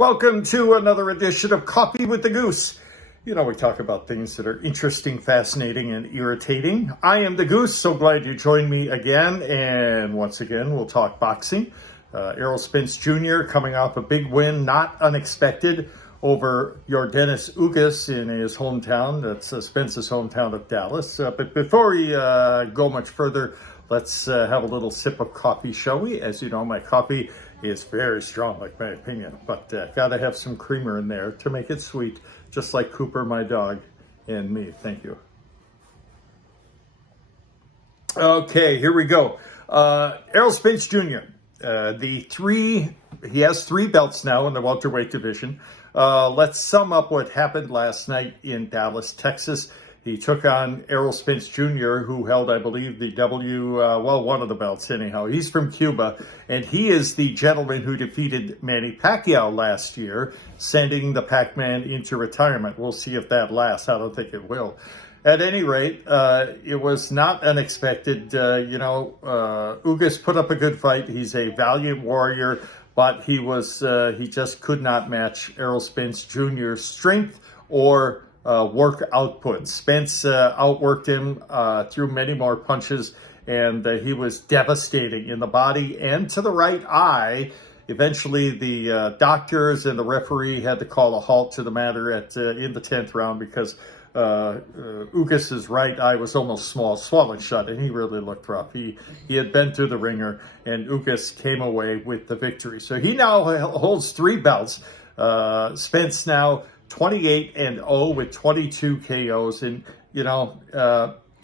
Welcome to another edition of Coffee with the Goose. You know, we talk about things that are interesting, fascinating, and irritating. I am the Goose, so glad you joined me again. And once again, we'll talk boxing. Errol Spence Jr. coming off a big win, not unexpected, over Yordenis Ugas in his hometown. That's Spence's hometown of Dallas. But before we go much further, let's have a little sip of coffee, shall we? As you know, my coffee is very strong, like my opinion, but gotta have some creamer in there to make it sweet, just like Cooper, my dog, and me. Thank you. Okay, here we go. Errol Spence Jr. He has three belts now in the welterweight division. Let's sum up what happened last night in Dallas, Texas. He took on Errol Spence Jr., who held, I believe, the one of the belts anyhow. He's from Cuba, and he is the gentleman who defeated Manny Pacquiao last year, sending the Pac-Man into retirement. We'll see if that lasts. I don't think it will. At any rate, it was not unexpected. Ugas put up a good fight. He's a valiant warrior, but he just could not match Errol Spence Jr.'s strength or work output. Spence outworked him through many more punches, and he was devastating in the body and to the right eye. Eventually, the doctors and the referee had to call a halt to the matter in the 10th round because Ugas's right eye was almost swollen shut, and he really looked rough. He had been through the ringer, and Ugas came away with the victory. So he now holds three belts. Spence now 28-0 with 22 KOs, and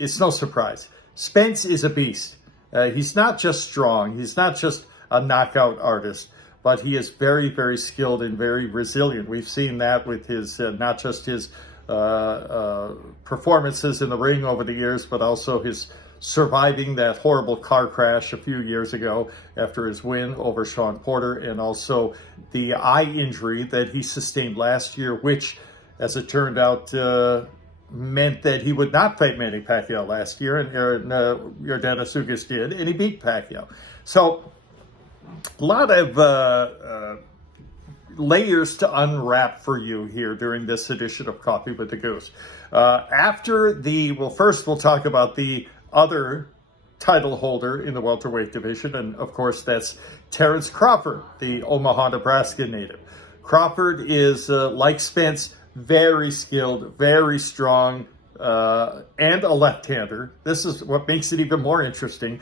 it's no surprise. Spence is a beast. He's not just strong. He's not just a knockout artist, but he is very, very skilled and very resilient. We've seen that with his not just his performances in the ring over the years, but also his surviving that horrible car crash a few years ago after his win over Shawn Porter, and also the eye injury that he sustained last year, which, as it turned out, meant that he would not fight Manny Pacquiao last year, and Yordenis Ugas did, and he beat Pacquiao. So a lot of layers to unwrap for you here during this edition of Coffee with the Goose. First we'll talk about the other title holder in the welterweight division, and of course that's Terrence Crawford, the Omaha, Nebraska native. Crawford is, like Spence, very skilled, very strong, and a left-hander. This is what makes it even more interesting.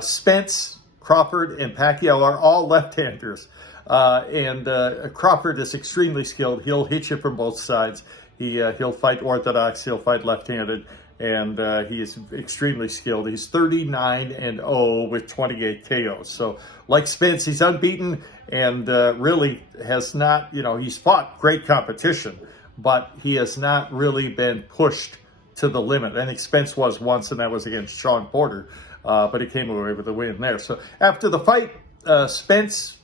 Spence, Crawford, and Pacquiao are all left-handers, and Crawford is extremely skilled. He'll hit you from both sides. He'll fight orthodox, he'll fight left-handed, and he is extremely skilled. He's 39-0 with 28 KOs. So, like Spence, he's unbeaten and really has not, he's fought great competition, but he has not really been pushed to the limit. I think Spence was once, and that was against Shawn Porter, but he came away with a win there. So, after the fight, Spence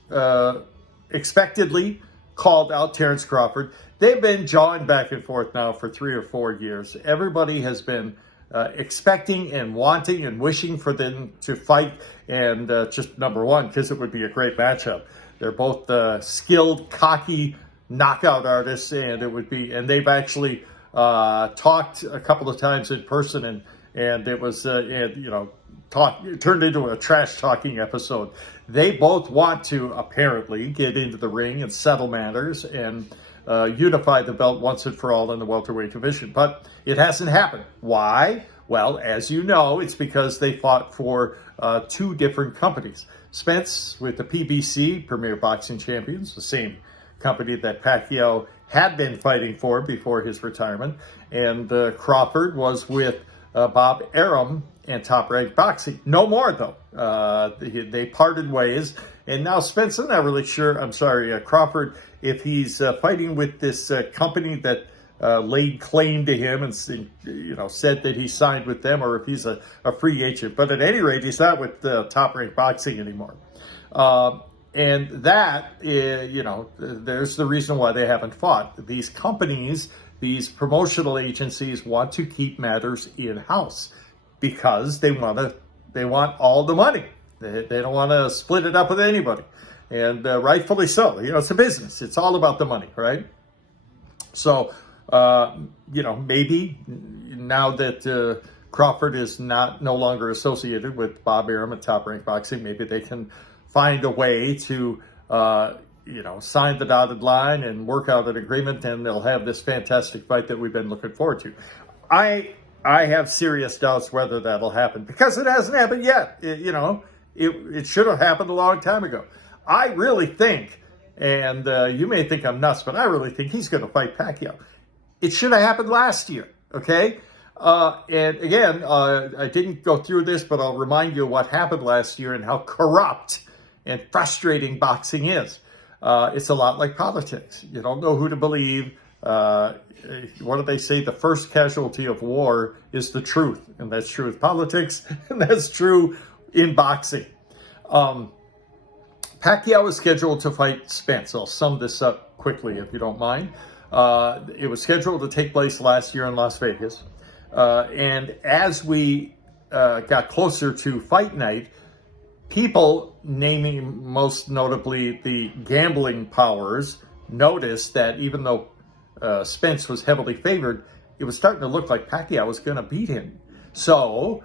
expectedly called out Terrence Crawford. They've been jawing back and forth now for 3 or 4 years. Everybody has been expecting and wanting and wishing for them to fight, and just number one, because it would be a great matchup. They're both skilled, cocky knockout artists, and they've actually talked a couple of times in person, and it was turned into a trash talking episode. They both want to apparently get into the ring and settle matters and unify the belt once and for all in the welterweight division, but it hasn't happened. Why? Well, as you know, it's because they fought for two different companies. Spence with the PBC, Premier Boxing Champions, the same company that Pacquiao had been fighting for before his retirement, and Crawford was with Bob Arum and Top Rank Boxing. No more, though. They parted ways, and now Spence, I'm not really sure, Crawford, if he's fighting with this company that laid claim to him and said that he signed with them, or if he's a free agent. But at any rate, he's not with Top Rank Boxing anymore. And that, there's the reason why they haven't fought. These companies, these promotional agencies want to keep matters in-house because they want all the money. They don't want to split it up with anybody. and rightfully so. It's a business. It's all about the money, right? So, maybe now that Crawford is no longer associated with Bob Arum at Top Rank Boxing, maybe they can find a way to, sign the dotted line and work out an agreement, and they'll have this fantastic fight that we've been looking forward to. I have serious doubts whether that'll happen because it hasn't happened yet. It should have happened a long time ago. I really think, and you may think I'm nuts, but I really think he's going to fight Pacquiao. It should have happened last year, okay? And again, I didn't go through this, but I'll remind you what happened last year and how corrupt and frustrating boxing is. It's a lot like politics. You don't know who to believe. What do they say? The first casualty of war is the truth. And that's true with politics, and that's true in boxing. Pacquiao is scheduled to fight Spence. I'll sum this up quickly if you don't mind. It was scheduled to take place last year in Las Vegas. And as we got closer to fight night, people, naming most notably the gambling powers, noticed that even though Spence was heavily favored, it was starting to look like Pacquiao was going to beat him. So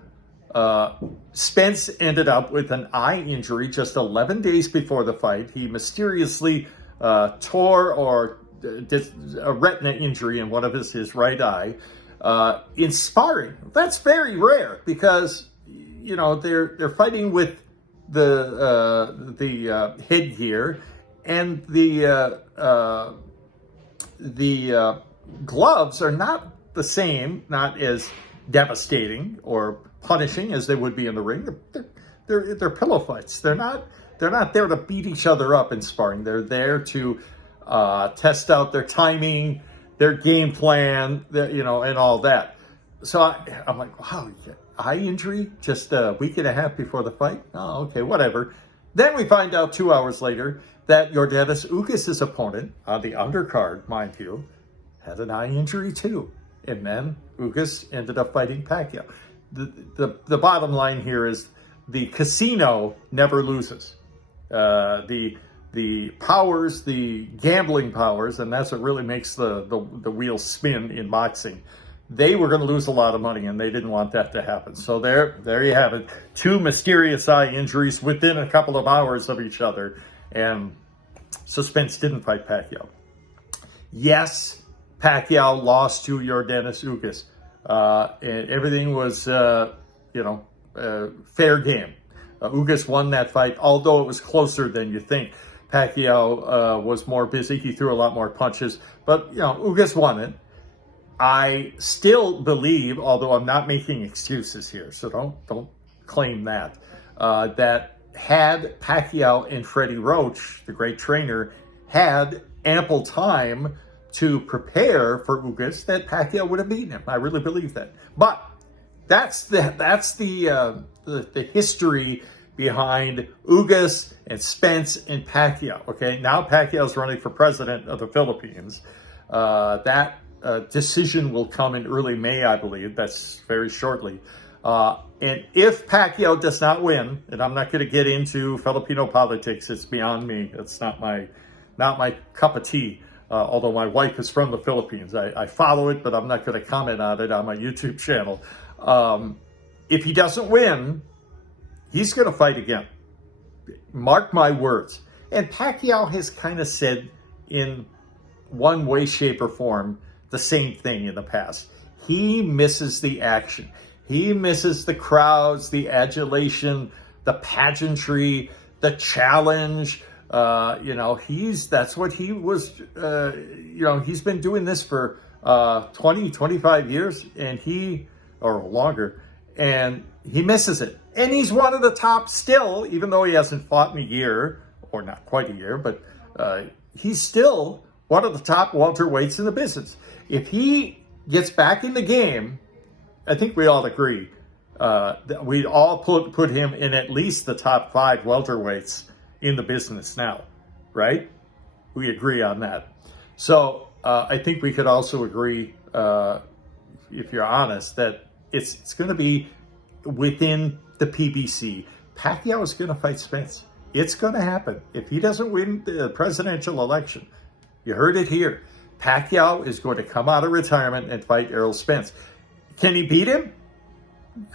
Spence ended up with an eye injury just 11 days before the fight. He mysteriously tore or did a retina injury in one of his right eye in sparring. That's very rare because they're fighting with the headgear, and the gloves are not the same, not as devastating or punishing as they would be in the ring. They're pillow fights. They're not there to beat each other up in sparring. They're there to test out their timing, their game plan, and all that. So I'm like, wow, eye injury just a week and a half before the fight? Oh, okay, whatever. Then we find out 2 hours later that Yordenis Ugas' opponent on the undercard, mind you, had an eye injury too. And then Ugas ended up fighting Pacquiao. The bottom line here is the casino never loses. The powers, the gambling powers, and that's what really makes the wheel spin in boxing. They were going to lose a lot of money, and they didn't want that to happen. So there you have it. Two mysterious eye injuries within a couple of hours of each other. And so Spence didn't fight Pacquiao. Yes, Pacquiao lost to Yordenis Ugas. And everything was, fair game. Ugas won that fight, although it was closer than you think. Pacquiao was more busy. He threw a lot more punches. But, Ugas won it. I still believe, although I'm not making excuses here, so don't claim that, that had Pacquiao and Freddie Roach, the great trainer, had ample time to prepare for Ugas, that Pacquiao would have beaten him. I really believe that. But that's the history behind Ugas and Spence and Pacquiao. Okay, now Pacquiao's running for president of the Philippines. That decision will come in early May, I believe. That's very shortly. And if Pacquiao does not win, and I'm not going to get into Filipino politics, it's beyond me. It's not my cup of tea. Although my wife is from the Philippines, I follow it, but I'm not going to comment on it on my YouTube channel. If he doesn't win, he's going to fight again. Mark my words. And Pacquiao has kind of said in one way, shape, or form the same thing in the past. He misses the action. He misses the crowds, the adulation, the pageantry, the challenge. That's what he was, he's been doing this for 20, 25 years or longer, and he misses it. And he's one of the top still, even though he hasn't fought in a year, or not quite a year, but he's still one of the top welterweights in the business. If he gets back in the game, I think we all agree that we'd all put him in at least the top 5 welterweights in the business now, right? We agree on that. So I think we could also agree, if you're honest, that it's going to be within the PBC. Pacquiao is going to fight Spence. It's going to happen. If he doesn't win the presidential election, you heard it here. Pacquiao is going to come out of retirement and fight Errol Spence. Can he beat him?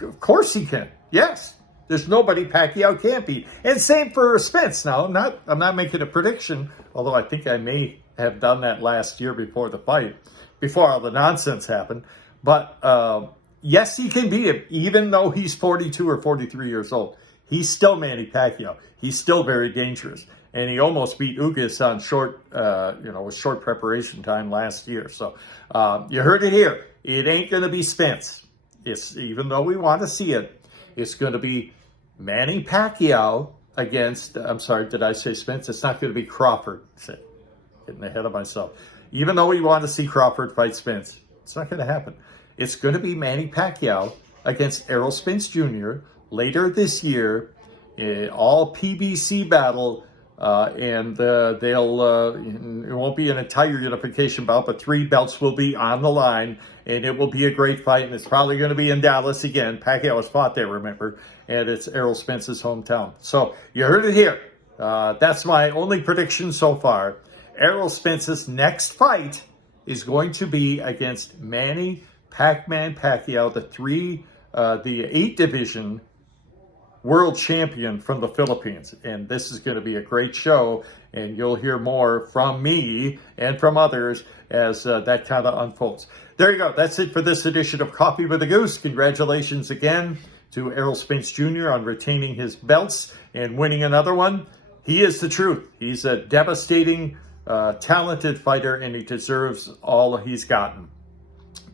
Of course he can. Yes. There's nobody Pacquiao can't beat. And same for Spence. Now, I'm not making a prediction, although I think I may have done that last year before the fight, before all the nonsense happened. But yes, he can beat him, even though he's 42 or 43 years old. He's still Manny Pacquiao. He's still very dangerous. And he almost beat Ugas on with short preparation time last year. So you heard it here. It ain't going to be Spence. Even though we want to see it, it's going to be Manny Pacquiao against, I'm sorry, did I say Spence? It's not going to be Crawford. Getting ahead of myself. Even though we want to see Crawford fight Spence, it's not going to happen. It's going to be Manny Pacquiao against Errol Spence Jr. later this year, all PBC battle, and it won't be an entire unification bout, but 3 belts will be on the line, and it will be a great fight, and it's probably going to be in Dallas again. Pacquiao has fought there, remember, and it's Errol Spence's hometown. So you heard it here. That's my only prediction so far. Errol Spence's next fight is going to be against Manny Pac-Man Pacquiao, the 8 division world champion from the Philippines. And this is going to be a great show, and you'll hear more from me and from others as that kind of unfolds. There you go. That's it for this edition of Coffee with a Goose. Congratulations again to Errol Spence Jr. on retaining his belts and winning another one. He is the truth. He's a devastating, talented fighter, and he deserves all he's gotten.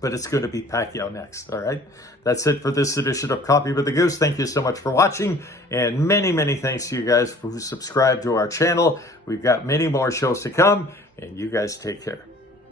But it's going to be Pacquiao next, all right? That's it for this edition of Coffee with the Goose. Thank you so much for watching, and many, many thanks to you guys who subscribe to our channel. We've got many more shows to come, and you guys take care.